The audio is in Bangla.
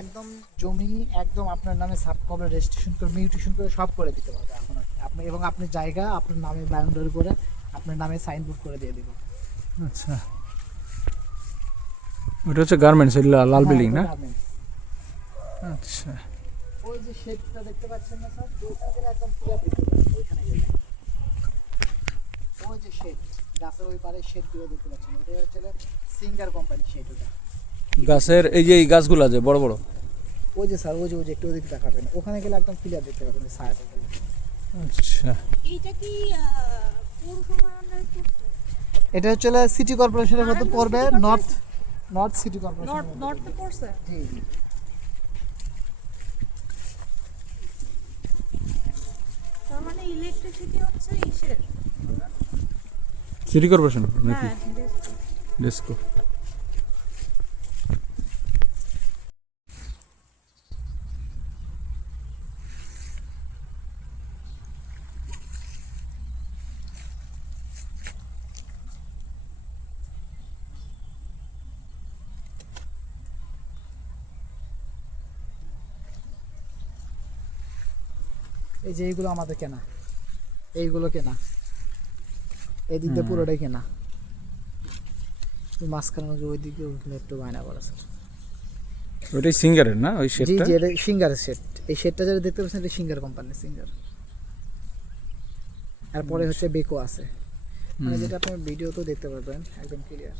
একদম জমি একদম আপনার নামে সাব করে রেজিস্ট্রেশন করে মিউটেশন করে সব করে দিতে পারবে এখন আপনি, এবং আপনি জায়গা আপনার নামে বাউন্ডারি করে আপনার নামে সাইনবোর্ড করে দিয়ে দেবো। আচ্ছা, ওটা হচ্ছে গার্মেন্টস, লাল বিল্ডিং না? আচ্ছা, ওই যে শেডটা দেখতে পাচ্ছেন না স্যার, ওইখানে গেলে একদম ক্লিয়ার দেখতে পাচ্ছেন। ওইখানে গেলে ওই যে শেড, গাছের ওই পারে শেডগুলো দেখতে পাচ্ছেন, ওটা হচ্ছে সিঙ্গার কোম্পানি শেড। ওটা গাছের এই যে এই গাছগুলো যে বড় বড়, ওই যে স্যার, ওই যে একটু ওদিকে দেখাবেন, ওখানে গেলে একদম ক্লিয়ার দেখতে পাবেন ছায়াটা গেলে। আচ্ছা, এইটা কি পৌরসভার আন্ডারে পড়ছে? এটা হচ্ছে সিটি কর্পোরেশনের মধ্যে পড়বে, নর্থ সিটি কর্পোরেশন। নর্থে পড়ছে? জি জি। তার মানে ইলেকট্রিসিটি হচ্ছে ইসের? সিটি কর্পোরেশন নাকি হ্যাঁ, ডেস্কো? এই যে এইগুলো আমাদের কেনা, এইগুলো কেনা, এই দিক দিয়ে পুরোটাই কেনা। মাঝখানে যে ওই দিকে ওইগুলো একটু বায়না করা স্যার। ওইটাই সিঙ্গারের না ওই জি শেডটা? জি, এটা সিঙ্গারের সেট। এই সেটটা যেটা দেখতে পাচ্ছেন এটা সিঙ্গার কোম্পানির সিঙ্গার। আর পরে হচ্ছে বেকো আছে, মানে যেটা আপনি ভিডিও তো দেখতে পারবেন একদম ক্লিয়ার।